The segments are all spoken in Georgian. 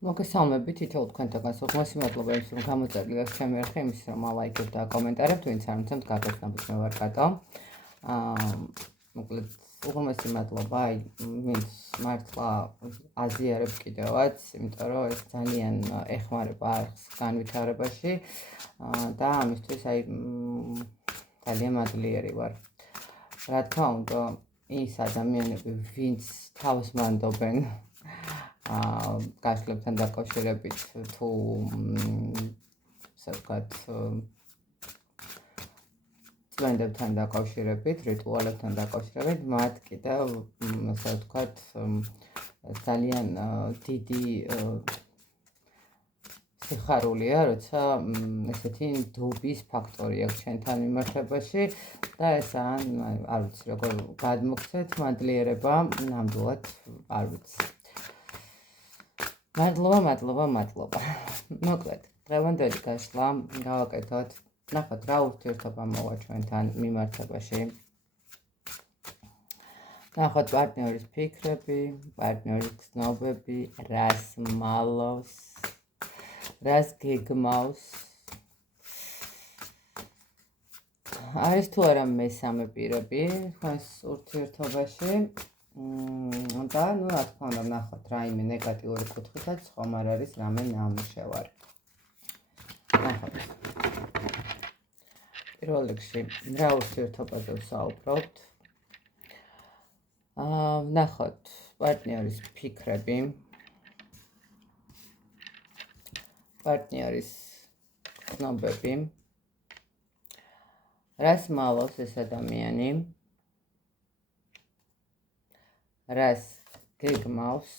მოგესალმებით, თითოეულ თქვენთაგან სულ მადლობა იმის, რომ გამოწერილი აქვს ჩემი არხი, იმის, რომ ალაიქებთ და აკომენტარებთ, ვინც არ მიცემთ გაგოცნობით, მე ვარ კატო. მოკლედ, უღრმესი მადლობა, ვინც მართლა აზიარებს კიდევაც, იმიტომ რომ ეს ძალიან ეხმარება არხს განვითარებაში და ამისთვის ძალიან მადლიერი ვარ. რა თქმა უნდა, ის ადამიანები, ვინც თავს მანდობენ გაშლებთან დაკავშირებით თუ ასე ვთქვათ წვენდებთან დაკავშირებით, რიტუალებთან დაკავშირებით, მათ კიდევ ასე ვთქვათ ძალიან დიდი სიხარულია, როცა ესეთი დობის ფაქტორი აქვს ჩვენთან მიმართებაში და ეს არ ვიცი როგორ გადმოგცეთ მადლიერება, ნამდვილად არ ვიცი. მადლობა. მოკლედ, დღევანდელი გაშლა გავაკეთოთ, ნახოთ რა ურთიერთობა მოვა ჩვენთან მიმართებაში. ნახოთ პარტნიორის ფიქრები, პარტნიორის გზნობები, რას მალავს, რას გეგმავს. არის თუ არა მესამე პირები თქვენს ურთიერთობაში? და რა თქმა უნდა ნახოთ რაიმე ნეგატიური კუთხითაც ხომ არ არის რამე ნამუშევარი. ნახოთ. პირველ რიგში რა ურთიერთობაზე ვსაუბრობთ? ნახოთ პარტნიორის ფიქრები, პარტნიორის გზნობები, რას მალავს ეს ადამიანი, რას გეგმავს,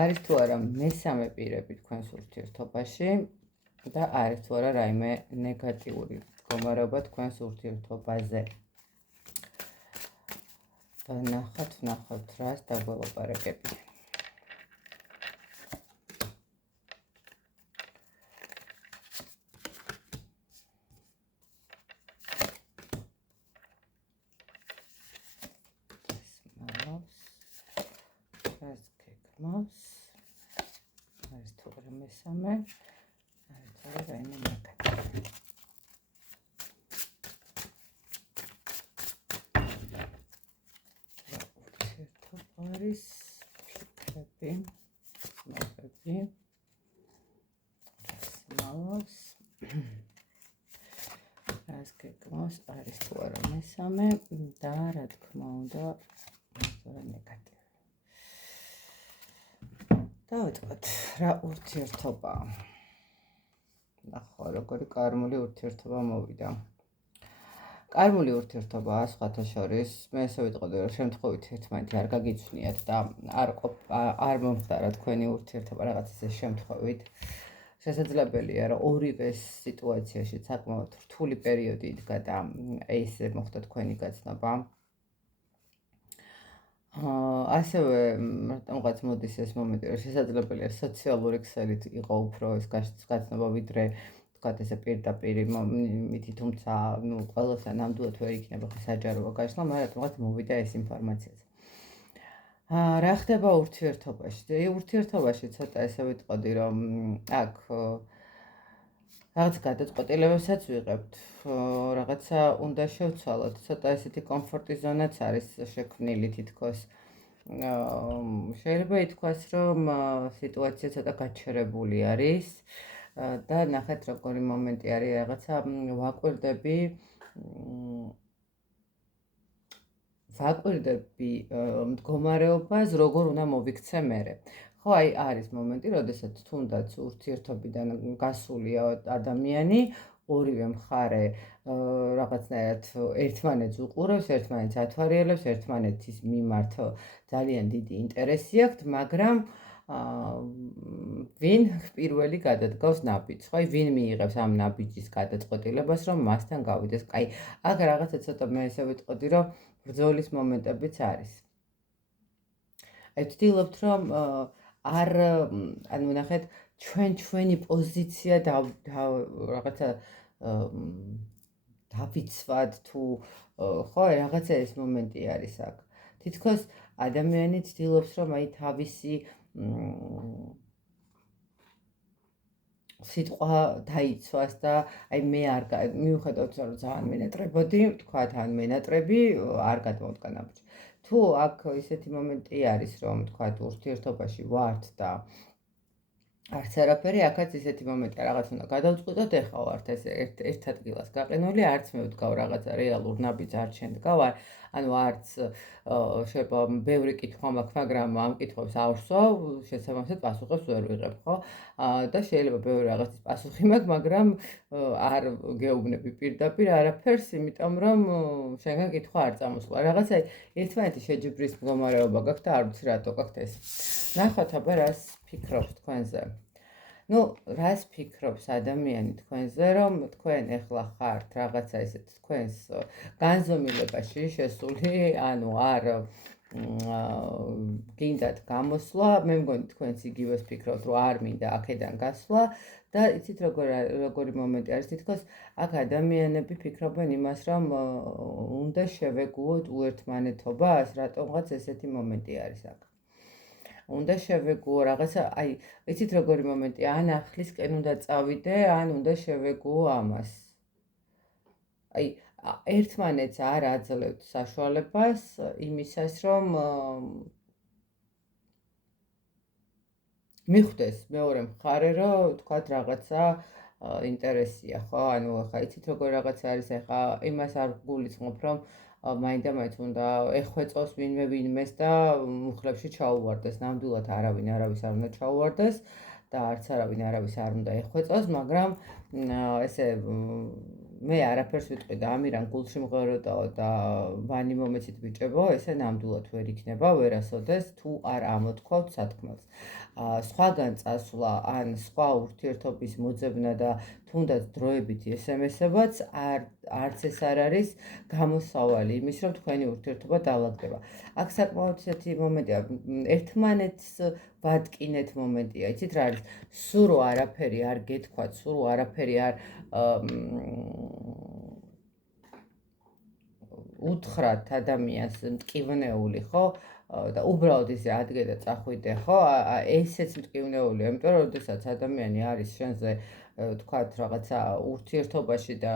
არის თუ არა მესამე პირები თქვენს ურთიერთობაში და არის თუ არა რაიმე ნეგატიური მდგომარეობა თქვენს ურთიერთობაზე. და ნახოთ რას დაგველაპარაკებია. არის თუ არა მესამე, არის თუ არა რაიმე ნეგატიური. ურთიერთობა არის ფიქრები, გზნობები, რას მალავს, რას გეგმავს, არის თუ არა მესამე და რა თქმა უნდა, არის თუ არა ნეგატიური. დავიწყოთ, რა ურთიერთობაა. ნახო, როგორი კარმული ურთიერთობა მოვიდა. კარმული ურთიერთობაა, სხვათა შორის, მე ესე ვიტყოდი, რომ შემთხვევით ერთმანეთი არ გაგიცვლიათ და არ მომხდარა თქვენი ურთიერთობა რაღაც ისე შემთხვევით. შესაძლებელია, რომ ორივე სიტუაციაში საკმაოდ რთული პერიოდი იდგა და ესე მოხდა თქვენი გაცნობა. ასევე რატომღაც მოდის ეს მომენტი, რომ შესაძლებელია სოციალური ქსელით იყო უფრო ეს გაცნობა ვიდრე ვთქვათ ესე პირდაპირ მითი, თუმცა ყველასთან ნამდვილად ვერ იქნება საჯაროა გაშლა, მაგრამ რატომღაც მოვიდა ეს ინფორმაციაც. რა ხდება ურთიერთობაში? ურთიერთობაში ცოტა ესე ვიტყოდი, რომ აქ რაღაც გადაწყვეტილებებსაც ვიღებთ, რაღაცა უნდა შევცვალოთ, ცოტა ესეთი კომფორტის ზონაც არის შექმნილი თითქოს. შეიძლება ითქვას, რომ სიტუაცია ცოტა გაჩერებული არის და ნახეთ როგორი მომენტი არის, რაღაცა ვაკვირდები მდგომარეობას, როგორ უნდა მოვიქცე მერე. ხო, არის მომენტი, როდესაც თუნდაც ურთიერთობიდან გასულია ადამიანი, ორივე მხარე რაღაცნაირად ერთმანეთს უყურებს, ერთმანეთს ათვალიერებს, ერთმანეთის მიმართ ძალიან დიდი ინტერესი აქვთ, მაგრამ ვინ პირველი გადადგავს ნაბიჯს, ხო, ვინ მიიღებს ამ ნაბიჯის გადაწყვეტილებას, რომ მასთან გავიდეს. აქ რაღაცა ცოტა მე ესე ვიტყოდი, რომ ბრძოლის მომენტებიც არის. ვცდილობთ, რომ არ ნახეთ ჩვენი პოზიცია რაღაცა დავიცვათ თუ ხო, რაღაცა ეს მომენტი არის აქ. თითქოს ადამიანი ცდილობს, რომ აი თავისი სიტყვა დაიცვას და აი მე არ მიუხედავად რომ ძალიან მენატრებოდი, თქვათ ან მენატრები არ გადმოვდგა ნაბიჯი. თუ აქ ისეთი მომენტი არის, რომ თქვათ ურთიერთობაში ვართ და არც არაფერი, აქაც ისეთი მომენტია, რაღაც უნდა გადავწყვიტოთ, ეხლა ვართ ეს ერთ ადგილას გაყინული, არც მე ვდგავ რაღაცა რეალურ ნაბიჯს არ შენდგავ, ანუ არც შეიძლება ბევრი კითხვა მაქვს, მაგრამ ამ კითხვებს ავსვავ, შესაბამისად პასუხებს ვერ ვიღებ, ხო? და შეიძლება ბევრი რაღაცის პასუხი მაქვს, მაგრამ არ გეუბნები პირდაპირ არაფერს, იმიტომ რომ შენგან კითხვა არ წამოსულა. რაღაცა ერთმანეთის შეჯიბრის მდგომარეობა გაქვს და არ ვიცი რატო გაქვთ ეს. ნახოთ აბა რას ფიქრობს თქვენზე. Ну, რას ფიქრობს ადამიანი თქვენზე, რომ თქვენ ეხლა ხართ რაღაცა ისეთ თქვენს განზომილებაში შესული, ანუ არ გინდათ გამოსვლა, მე მგონი თქვენც იგივეს ფიქრობთ, რომ არ მინდა აქედან გასვლა და იცით როგორი მომენტი არის, თითქოს აქ ადამიანები ფიქრობენ იმას, რომ უნდა შევეგუოთ უერთმანეთობას, რატომღაც ესეთი მომენტი არის აქ. უნდა შევეგუო რაღაცა, აი, იცით როგორი მომენტია, ან ახლისკენ უნდა წავიდე, ან უნდა შევეგუო ამას. აი, ერთმანეთს არ აძლევთ საშუალებას იმისას, რომ მიხვდეს მეორე მხარე, რომ თქვათ რაღაცა ინტერესია, ხო? ანუ ახლა იცით როგორი რაღაცა არის, ახლა იმას არ გულისხმობ, რომ მაინდა-მაინც უნდა ეხვეწოს ვინმეს და მუხლებში ჩაუვარდეს. ნამდვილად არავინ არავის არ უნდა ჩაუვარდეს და არც არავინ არავის არ უნდა ეხვეწოს, მაგრამ ესე მე არაფერს ვიტყვი და ამირან გულში მღეროდაო და ვანი მომეცით ბიჭებო, ესე ნამდვილად ვერ იქნება, ვერასოდეს თუ არ ამოთქვავთ სათქმელს. სხვაგან წასვლა ან სხვა ურთიერთობის მოძებნა და თუნდაც დროებითი SMS-ებაც არც ეს არ არის გამოსავალი იმის, რომ თქვენი ურთიერთობა დაალაგდება. აქ საკმაოდ ისეთი მომენტია, ერთმანეთს ვატკინეთ მომენტია, იცით რა არის? სულ არაფერი არ გეთქვათ, სულ არაფერი არ უთხრათ ადამიანს მტკივნეული, ხო? და უბრალოდ ისე ადგე და წახვიდე, ხო? ესეც მტკივნეულია, იმიტომ რომ როდესაც ადამიანი არის შენზე თქვათ რაღაცა ურთიერთობაში და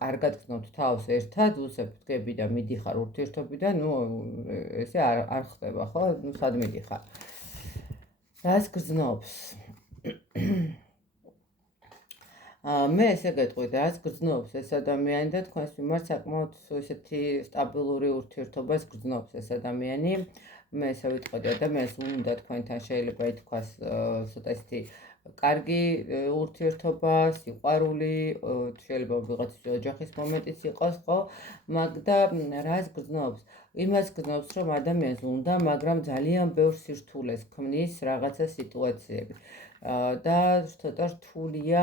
კარგად გრძნობთ თავს ერთად, უცებ დგები და მიდიხარ ურთიერთობიდან, ნუ ესე არ ხდება, ხო? ნუ სად მიდიხარ? რას გრძნობს? მე ესე გეტყვი და რაც გრძნობს ეს ადამიანი და თქვენს მიმართ საკმაოდ ესეთი სტაბილური ურთიერთობას გრძნობს ეს ადამიანი. მე ესე ვიტყოდი, ადამიანს უნდა თქვენთან შეიძლება ითქვას ცოტა ისეთი კარგი ურთიერთობა, სიყვარული, შეიძლება ვიღაცის ოჯახის მომენტიც იყოს, ხო? და რას გრძნობს? იმას გრძნობს, რომ ადამიანს უნდა, მაგრამ ძალიან ბევრ სირთულეს ქმნის რაღაცა სიტუაციები. და ცოტა რთულია,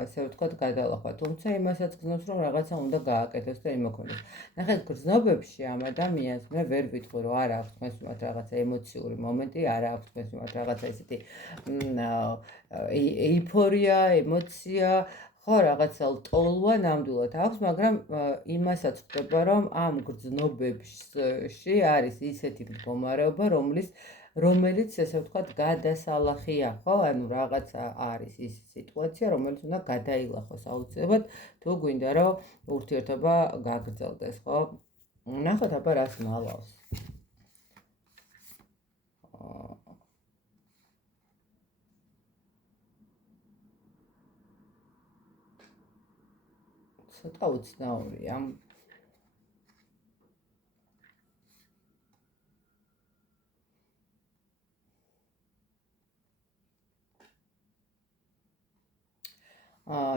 ასე ვთქვათ, გადალახვა. თუმცა იმასაც გრძნობს, რომ რაღაცა უნდა გააკეთოს და იმოქმედოს. ნახეთ, გრძნობებში ამ ადამიანს მე ვერ ვიტყვი, რომ არ აქვს თქვენს მიმართ რაღაცა ემოციური მომენტი, არ აქვს თქვენს მიმართ რაღაცა ისეთი ეიფორია, ემოცია, ხო, რაღაცა ლტოლვა ნამდვილად აქვს, მაგრამ იმასაც ხდება, რომ ამ გრძნობებში არის ისეთი მდგომარეობა, რომელიც ესე ვთქვათ გადასალახია, ხო? ანუ რაღაცა არის ის სიტუაცია, რომელიც უნდა გადაილახოს აუცილებლად, თუ გვინდა რომ ურთიერთობა გაგრძელდეს, ხო? ნახოთ აბა რას მალავს. ცოტა უცნაურია.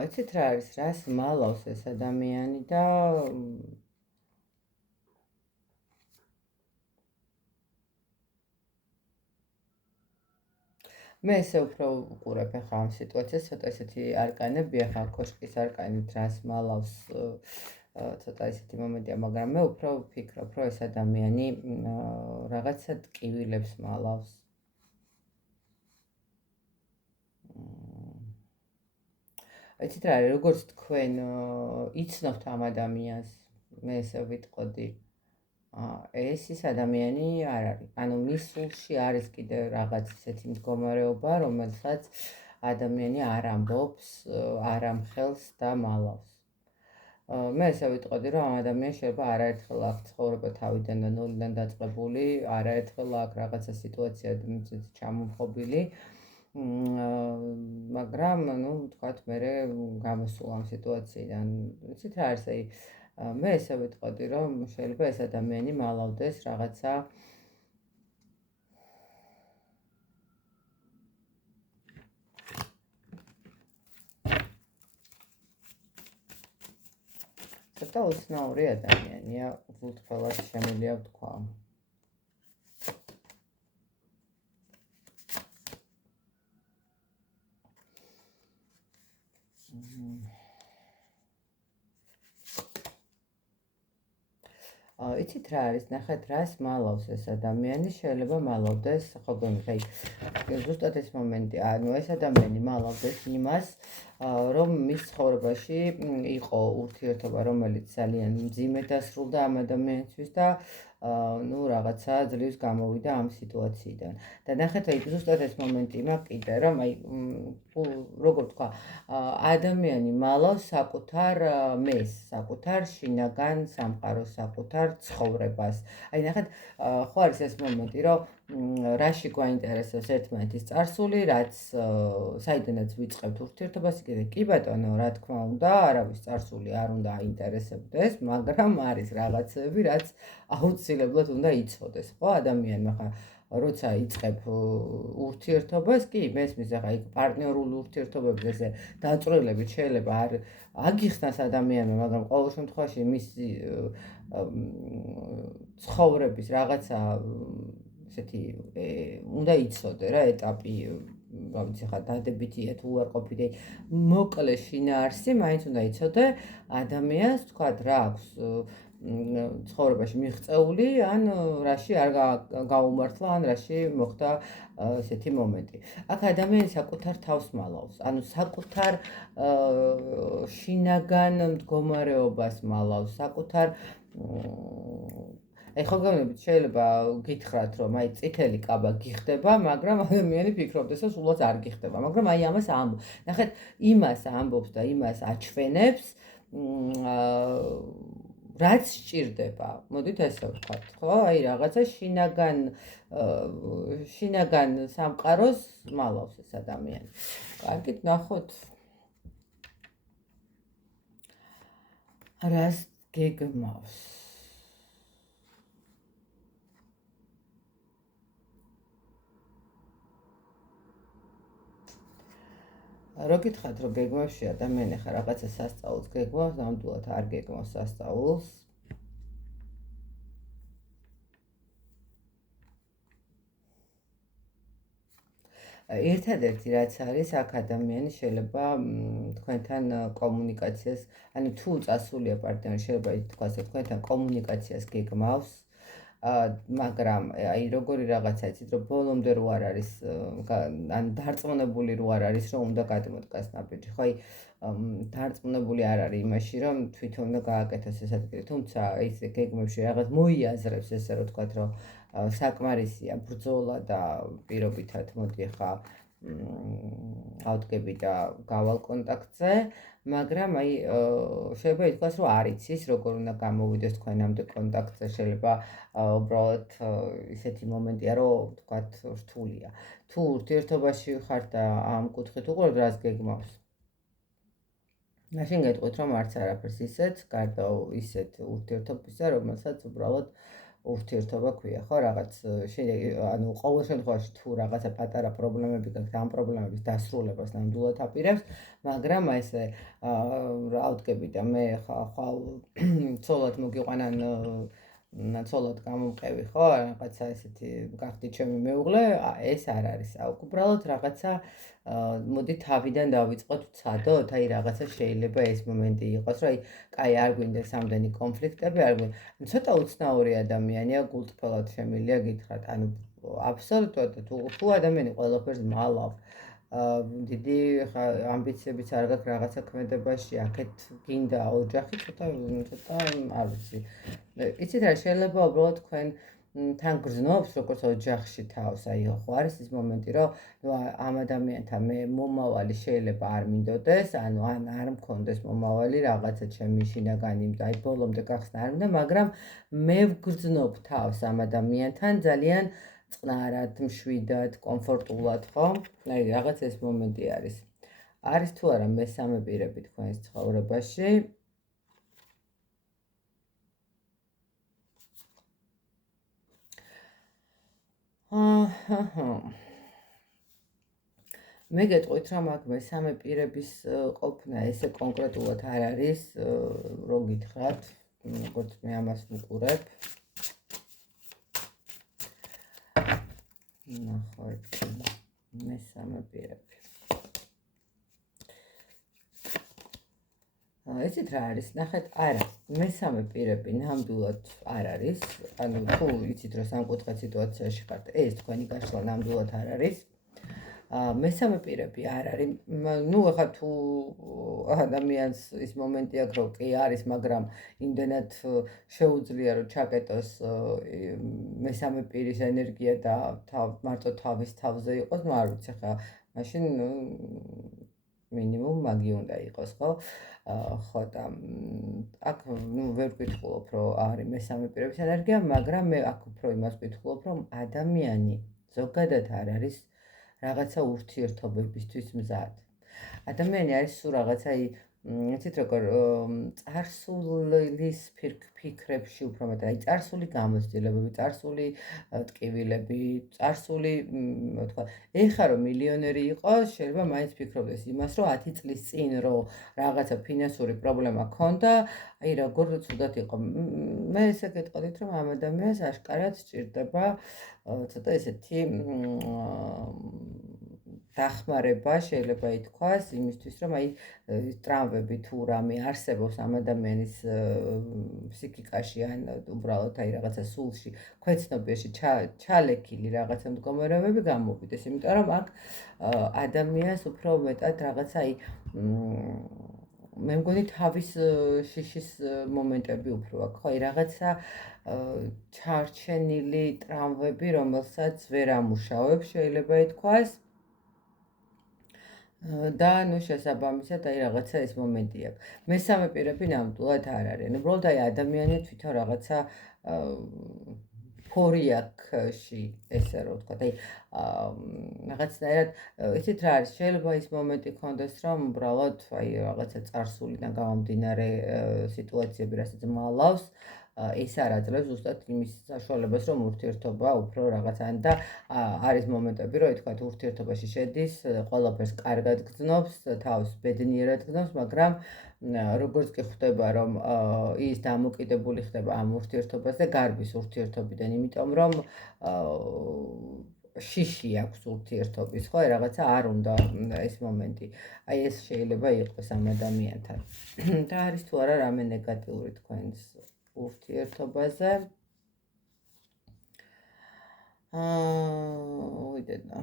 იცით რა არის, რას მალავს ეს ადამიანი და მე ესე უფრო ვუყურებ ახლა ამ სიტუაციას, ცოტა ისეთი არკანები, ახლა კოშკის არკანით რას მალავს, ცოტა ისეთი მომენტია, მაგრამ მე უფრო ვფიქრობ, რომ ეს ადამიანი რაღაცა ტკივილებს მალავს. იცით რა არის, როგორც თქვენ იცნობთ ამ ადამიანს, მე ესე ვიტყოდი, ეს ის ადამიანი არ არის. ანუ მის სულში არის კიდევ რაღაც ისეთი მდგომარეობა, რომელსაც ადამიანი არ ამბობს, არ ამხელს და მალავს. მე ესე ვიტყოდი, რომ ამ ადამიანს შეიძლება არაერთხელ აქ ცხოვრება თავიდან და ნულიდან დაწყებული, არაერთხელ აქ რაღაცა სიტუაცია ჩამომხობილი, მაგრამ, ვთქვათ, მერე გამოსულ ამ სიტუაციიდან. ვიცით რა არის, მე ესე ვიტყოდი, რომ შეიძლება ეს ადამიანი მალავდეს რაღაცა ცოტა უცნაური ადამიანია, უბრალოდ შემიძლია ვთქვა. იცით რა არის, ნახეთ რას მალავს ეს ადამიანი, შეიძლება მალავდეს, ხო გონი, ზუსტად ეს მომენტი, ანუ ეს ადამიანი მალავდეს იმას, რომ მის ცხოვრებაში იყო ურთიერთობა, რომელიც ძალიან მძიმე დასრულდა ამ ადამიანისთვის და რაღაცა ძლივს გამოვიდა ამ სიტუაციიდან. და ნახეთ, ზუსტად ეს მომენტი მაქვს კიდე, რომ როგორ თქვა, ადამიანი მალავს საკუთარ მეს, საკუთარ შინაგან სამყაროს, საკუთარ ცხოვრებას. ნახეთ, ხო არის ეს მომენტი, რომ რაში გვაინტერესებს ერთმანეთის წარსული, რაც საიდანაც ვიწყებთ ურთიერთობას, კი ბატონო, რა თქმა უნდა, არავის წარსული არ უნდა აინტერესებდეს, მაგრამ არის რაღაცები, რაც აუცილებლად უნდა იცოდეს, ხო, ადამიანმა ხა როცა იწყებ ურთიერთობას, კი, მესმის ახლა იქ პარტნიორულ ურთიერთობებზე ესე დაწვრილებით შეიძლება არ აგიხსნას ადამიანმა, მაგრამ ყოველ შემთხვევაში მისი ცხოვრების რაღაცა ესეთი უნდა იცოდე რა ეტაპი, რა ვიცი ხა დადებითია თუ უარყოფითი, მოკლე შინაარსი, მაინც უნდა იცოდე ადამიანს, თქვათ რა აქვს ცხოვრებაში მიღწეული, ან რაში არ გაუმართლა, ან რაში მოხდა ესეთი მომენტი. აქ ადამიანი საკუთარ თავს მალავს, ანუ საკუთარ შინაგან მდგომარეობას მალავს, საკუთარ ხო გონებით შეიძლება გითხრათ, რომ წითელი კაბა გიხდება, მაგრამ ადამიანი ფიქრობდეს, რომ სულაც არ გიხდება, მაგრამ ამას ნახეთ, იმას ამბობს და იმას აჩვენებს, რაც სჭირდება, მოდით ესე ვთქვათ, ხო? რაღაცა შინაგან სამყაროს მალავს ეს ადამიანი. კარგით, ნახოთ. რას გეგმავს? რო გითხრათ, რომ გეგმებში ადამიანი ხა რაღაცა სასწაულს გეგმავს, ნამდვილად არ გეგმავს სასწაულს. ერთადერთი რაც არის, აქ ადამიანი შეიძლება თქვენთან კომუნიკაციას, ანუ თუ წასულია პარტნიორი, შეიძლება ითქვას, რომ თქვენთან კომუნიკაციას გეგმავს, მაგრამ როგორი რაღაცა იცით, რომ ბოლომდე რო არ არის, ან დარწმუნებული რო არ არის, რომ უნდა გადმოდგას ნაბიჯი, ხო, დარწმუნებული არ არის იმაში, რომ თვითონ უნდა გააკეთოს ეს ადგილი, თუმცა ის გეგმებში რაღაც მოიაზრებს, ესე რომ თქვათ, რომ საკმარისია ბრძოლა და პირობითად მოდი ხა ავდგები და გავალ კონტაქტზე, მაგრამ შეიძლება ითქვას, რომ არ იცის, როგორ უნდა გამოვიდეს თქვენამდე კონტაქტზე, შეიძლება უბრალოდ ისეთი მომენტია, რომ თქვათ რთულია. თუ ურთიერთობაში ხართ და ამ კუთხით უყურებთ, რას გეგმავს? მაშინ გეტყვით, რომ არც არაფერს ისეთ, გარდა ისეთ ურთიერთობისა, რომელსაც უბრალოდ ურთიერთობა ქვია, ხო, რაღაც ანუ ყოველ შემთხვევაში თუ რაღაცა პატარა პრობლემები გაქვთ, ამ პრობლემების დასრულებას ნამდვილად აპირებს, მაგრამ ესე ავდგები და მე ხვალ ცოლად მოგიყვანან ცოლად გამომყევი, ხო, რაღაცა ესეთი გახდი ჩემი მეუღლე, ეს არ არის. უბრალოდ რაღაცა მოდი თავიდან დავიწყოთ ვცადოთ, რაღაცა შეიძლება ეს მომენტი იყოს, რომ კაი არ გვინდეს ამდენი კონფლიქტები, არ გვინდა. ცოტა უცნაური ადამიანია, გულწრფელად შემიძლია გითხრათ, ანუ აბსოლუტურად თუ ადამიანი ყველაფერს მალავს, დიდი ამბიციებიც არ გაქვს რაღაცა ქმედებაში, აქეთ გინდა ოჯახი, ცოტა არ ვიცი. იცით რა, შეიძლება უბრალოდ თქვენ თან გრძნობს, როგორც ოჯახში თავს, აი ხო არის ის მომენტი, რომ ამ ადამიანთან მე მომავალი შეიძლება არ მინდოდეს, ანუ არ მქონდეს მომავალი რაღაცა ჩემი შინაგანი, აი ბოლომდე გახსნა არ მინდა, მაგრამ მე ვგრძნობ თავს ამ ადამიანთან ძალიან წყნარად, მშვიდად, კომფორტულად, ხო? აი რაღაც ეს მომენტი არის. არის თუ არა მესამე პირები თქვენს ცხოვრებაში? მე გეტყვით, რომ აქ მესამე პირების ყოფნა ესე კონკრეტულად არ არის, რო გითხრათ, როგორც მე ამას ვუყურებ. ნახოთ, მესამე პირები. იცით რა არის? ნახეთ, არა, მესამე პირები ნამდვილად არ არის. ანუ თუ იცით, რომ სამკუთხედ სიტუაციაში ხართ, ეს თქვენი გაშლა ნამდვილად არ არის. მესამე პირები არ არის. ნუ ახლა თუ ადამიანს ის მომენტი აქვს, რომ კი არის, მაგრამ იმდენად შეუძლია, რომ ჩაკეტოს მესამე პირის ენერგია და მარტო თავის თავზე იყოს, ნუ არ ვიცი ხა, მაშინ მინიმუმ მაგი უნდა იყოს, ხო? ხო და აქ ნუ ვერ ვკითხულობ, რომ არის მესამე პირების ენერგია, მაგრამ მე აქ უფრო იმას ვკითხულობ, რომ ადამიანი ზოგადად არ არის რაღაცა ურთიერთობებისთვის მზად. ადამიანი არის სულ რაღაცა იცით როგორ წარსულის ფიქრებში უფრო მეტად, აი წარსული გამოცდილებები, წარსული ტკივილები, წარსული თქვა, ეხლა რომ მილიონერი იყოს, შეიძლება მაინც ფიქრობდეს იმას, რომ 10 წლის წინ რომ რაღაცა ფინანსური პრობლემა ჰქონდა, აი როგორ ცუდად იყო. მე ესე გეტყოდით, რომ ამ ადამიანს აშკარად სჭირდება ცოტა ესეთი დახმარება შეიძლება ითქვას იმისთვის, რომ აი ტრავმები თუ რამე არსებობს ამ ადამიანის ფსიქიკაში ან უბრალოდ აი რაღაცა სულში, ქვეცნობიერში ჩალექილი რაღაცა მდგომარეობები გამოვიდეს, იმიტომ რომ აქ ადამიანს უფრო მეტად რაღაცა აი მე მგონი თავის შიშის მომენტები უფრო აქვს, ხო, აი რაღაცა ჩარჩენილი ტრავმები, რომელსაც ვერ ამუშავებ, შეიძლება ითქვას. და ნუ შესაბამისად აი რაღაცა ეს მომენტი აქვს. მესამე პირები ნამდვილად არ არის. უბრალოდ აი ადამიანი თვითონ რაღაცა ფორიაქში ესე რომ ვთქვა, აი რაღაცნაირად იცით რა არის, შეიძლება ის მომენტი ქონდეს, რომ უბრალოდ აი რაღაცა წარსულიდან გამომდინარე სიტუაციები, რასაც მალავს, ეს არ აძლევს ზუსტად იმის საშუალებას, რომ ურთიერთობა უფრო რაღაცა და არის მომენტები, რომ ითქვათ ურთიერთობაში შედის, ყველაფერს კარგად გრძნობს, თავს ბედნიერად გრძნობს, მაგრამ როგორც კი ხვდება, რომ ის დამოკიდებული ხდება ამ ურთიერთობაზე, გარბის ურთიერთობიდან, იმიტომ რომ შიში აქვს ურთიერთობის, ხო, რაღაცა არ უნდა ეს მომენტი. აი ეს შეიძლება იყოს ამ ადამიანთან. და არის თუ არა რამე ნეგატიური თქვენს ურთიერთობაზე. ვიდეო.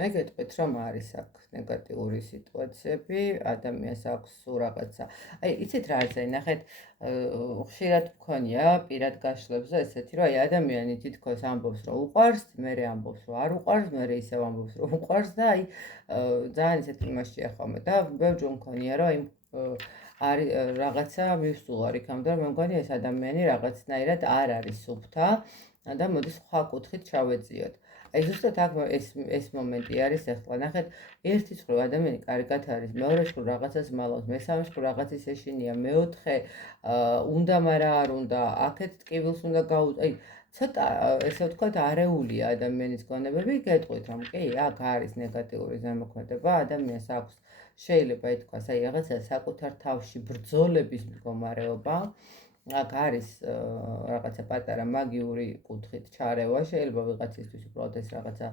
მე გეტყვით, რომ არის აქ ნეგატიური სიტუაციები, ადამიანს აქვს სულ რაღაცა. აი, იცით რა არის, აი ნახეთ, ხშირად მქონია პირად გაშლებზე ესეთი, რომ აი ადამიანი თითქოს ამბობს, რომ უყვარს, მერე ამბობს, რომ არ უყვარს, მერე ისევ ამბობს, რომ უყვარს და აი ძალიან ისეთ იმაშია ხოლმე და ბევრჯერ მქონია, რომ აი არის რაღაცა მივსულა იქამდე, რომ მე მგონი ეს ადამიანი რაღაცნაირად არ არის სუფთა და მოდის სხვა კუთხით ჩავეწიოთ. აი ზუსტად აქ ეს მომენტი არის ახლა. ნახეთ, ერთი მხრივ ადამიანი კარგად არის, მეორე მხრივ რაღაცას მალავს, მესამე მხრივ რაღაცის ეშინია, მეოთხე უნდა, მაგრამ არ უნდა, აქეთ ტკივილს უნდა აი ცოტა ესე ვთქვათ, არეულია ადამიანის გონებები, გეტყვით, რომ კი, აქ არის ნეგატიური ზემოქმედება, ადამიანს აქვს შეიძლება ითქვას, აი რაღაცა საკუთარ თავში ბრძოლების მდგომარეობა. აქ არის რაღაცა პატარა მაგიური კუთხით ჩარევა, შეიძლება ვიღაცისთვის უბრალოდ ეს რაღაცა,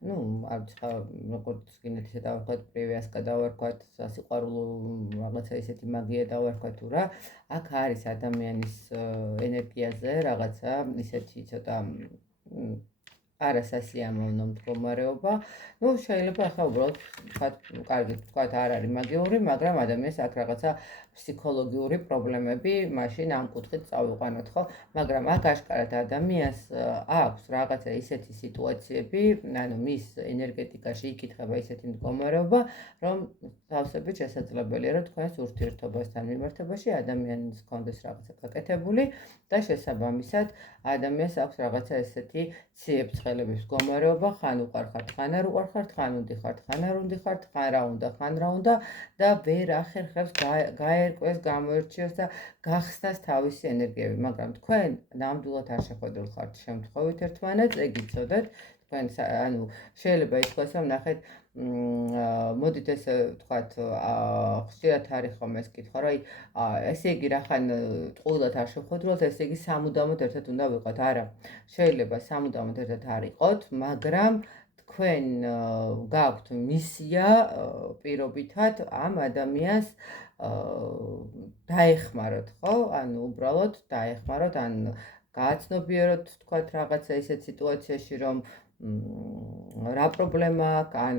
ნუ არ ვიცი ხა, როგორც გინდათ ისე დავარქვათ, პრივიასკა დავარქვათ, სასიყვარულო რაღაცა ისეთი მაგია დავარქვათ თუ რა, აქ არის ადამიანის ენერგიაზე რაღაცა ისეთი ცოტა არასასიამოვნო მდგომარეობა. Ну, შეიძლება ახლა უბრალოდ თქვათ, კარგი, თქვათ არ არის მაგიური, მაგრამ ადამიანს აქვს რაღაცა ფსიქოლოგიური პრობლემები, მაშინ ამ კუთხით წავიყვანოთ, ხო? მაგრამ აქ აშკარად ადამიანს აქვს რაღაცა ისეთი სიტუაციები, ანუ მის ენერგეტიკაში იკითხება ისეთი მდგომარეობა, რომ თავსებით შესაძლებელია, რომ თქვენს ურთიერთობასთან მიმართებაში ადამიანის კონდეს რაღაცა გაკეთებული და შესაბამისად ადამიანს აქვს რაღაცა ესეთი ციებ-ცხელების მდგომარეობა, ხან უყარხართ, ხან არ უყარხართ, ხან უნდიხართ, ხან არ უნდიხართ, ხან რა უნდა, ხან რა უნდა და ვერ ახერხებს გაერკვეს, გამოერჩიოს და გახსნას თავისი ენერგიები, მაგრამ თქვენ ნამდვილად არ შეხვედრილ ხართ შემთხვევით ერთმანეთს, ეგ იცოდეთ, თქვენ ანუ შეიძლება ითქვას, რომ ნახეთ მოდით ესე ვთქვათ, ხშირად არის ხომ ეს კითხვა, რომ ესე იგი რახან ტყუილად არ შეხვედროთ, ესე იგი სამუდამოდ ერთად უნდა ვიყოთ. არა, შეიძლება სამუდამოდ ერთად არ იყოთ, მაგრამ თქვენ გაქვთ მისია პირობითად ამ ადამიანს დაეხმაროთ, ხო? ანუ უბრალოდ დაეხმაროთ, ან გააცნობიეროთ, თქვათ, რაღაცა ისეთ სიტუაციაში, რომ რა პრობლემა აქვს, ან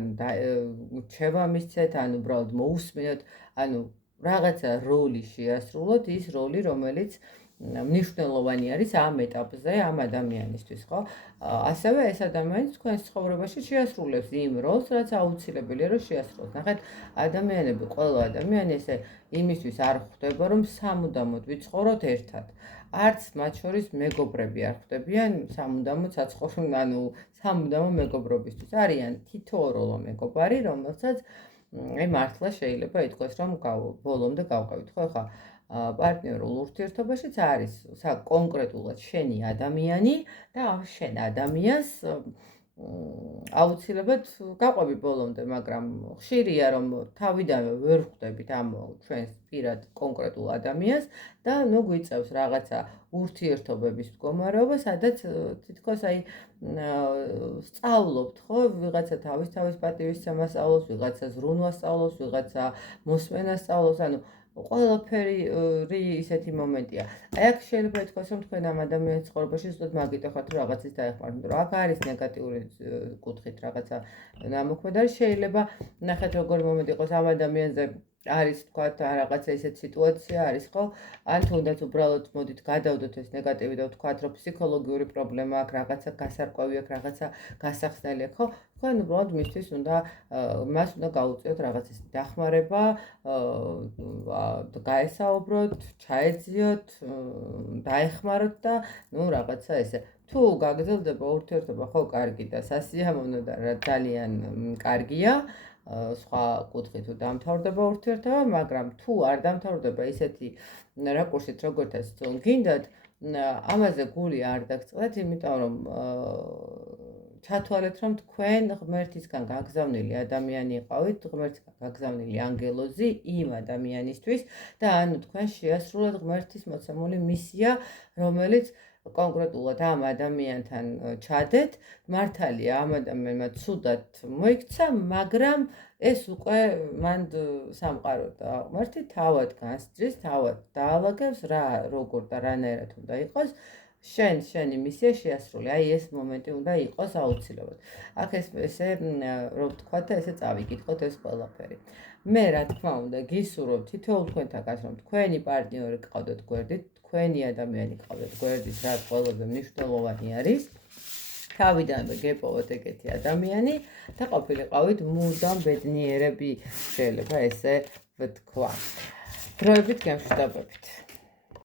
რჩევა მისცეთ, ან უბრალოდ მოусმინოთ, ანუ რაღაცა როლი შეასრულოთ, ის როლი, რომელიც მნიშვნელოვანი არის ამ ეტაპზე ამ ადამიანისთვის, ხო? ასევე ეს ადამიანი თქვენს ცხოვრებაში შეასრულებს იმ როლს, რაც აუცილებელია, რომ შეასრულოს. ნახეთ, ადამიანები, ყველა ადამიანი ესე იმისთვის არ ხვდება, რომ სამუდამოდ ვიცხოვროთ ერთად. არც მათ შორის მეგობრები არ ხვდებიან სამუდამოდ საცხოვრებელ, ანუ სამუდამო მეგობრობისთვის. არიან თითოეულო მეგობარი, რომელსაც მართლა შეიძლება ითქვას, რომ ბოლომდე გავყევით, ხო? ხა პარტნიორულ ურთიერთობაშიც არის კონკრეტულად შენი ადამიანი და ამ შენ ადამიანს აუცილებლად გაყვები ბოლომდე, მაგრამ ხშირია, რომ თავიდანვე ვერ ხვდებით ამ ჩვენს პირად კონკრეტულ ადამიანს და ნუ გვიწევს რაღაცა ურთიერთობების მდგომარეობა, სადაც თითქოს აი სწავლობთ, ხო, ვიღაცა თავის პატივისცემას სწავლობს, ვიღაცა ზრუნვას სწავლობს, ვიღაცა მოსმენას სწავლობს, ანუ ყველაფერი ისეთი მომენტია. აი აქ შეიძლება ითქვას, რომ თქვენ ამ ადამიანის ცხოვრებაში ზუსტად მაგით ხართ, რომ რაღაცის დაეხმაროთ, მაგრამ აქ არის ნეგატიური კუთხით რაღაცა ნამოქმედარი, შეიძლება ნახეთ როგორი მომენტი იყოს ამ ადამიანზე არის თქვათ რაღაცა ისეთი სიტუაცია არის, ხო? ან თუნდაც უბრალოდ მოდით გადავდოთ ეს ნეგატივი და ვთქვათ, რომ ფსიქოლოგიური პრობლემა აქვს, რაღაცა გასარკვევი აქვს, რაღაცა გასახსნელი აქვს, ხო? თქვენ უბრალოდ მისთვის უნდა მას უნდა გაუწიოთ რაღაც ის დახმარება, გაესაუბროთ, ჩაეძიოთ, დაეხმაროთ და ნუ რაღაცა ესე. თუ გაგრძელდება ურთიერთობა, ხო, კარგი და სასიამოვნო და ძალიან კარგია. სხვა კუთხით თუ დამთავრდება ურთიერთობა, მაგრამ თუ არ დამთავრდება ისეთი რაკურსით, როგორთაც გინდათ, ამაზე გული არ დაგწყდეთ, იმიტომ რომ ჩათვალეთ, რომ თქვენ ღმერთისგან გაგზავნილი ადამიანი იყავით, ღმერთისგან გაგზავნილი ანგელოზი იმ ადამიანისთვის და ანუ თქვენ შეასრულეთ ღმერთის მოცემული მისია, რომელიც კონკრეტულად ამ ადამიანთან ჩადეთ, მართალია ამ ადამიანმა ცუდად მოიქცა, მაგრამ ეს უკვე მან სამყარო და ღმერთი თავად განსძრის, თავად დაალაგებს რა როგორ და რანაირად უნდა იყოს. შენი მისია შეასრულე. აი ეს მომენტი უნდა იყოს აუცილებლად. აქ ესე რომ ვთქვათ და ესე წავიკითხოთ ეს ყველაფერი. მე რა თქმა უნდა გისურვებ თითოეულ თქვენთაგან, რომ თქვენი პარტნიორი გყავდეთ გვერდით, თქვენი ადამიანი გყავდეთ გვერდით, რაც ყველაზე მნიშვნელოვანი არის. თავიდანვე გეპოვოთ ეგეთი ადამიანი და ყოფილიყავით მუდამ ბედნიერები, შეიძლება ესე ვთქვა. დროებით გემშვიდობებით.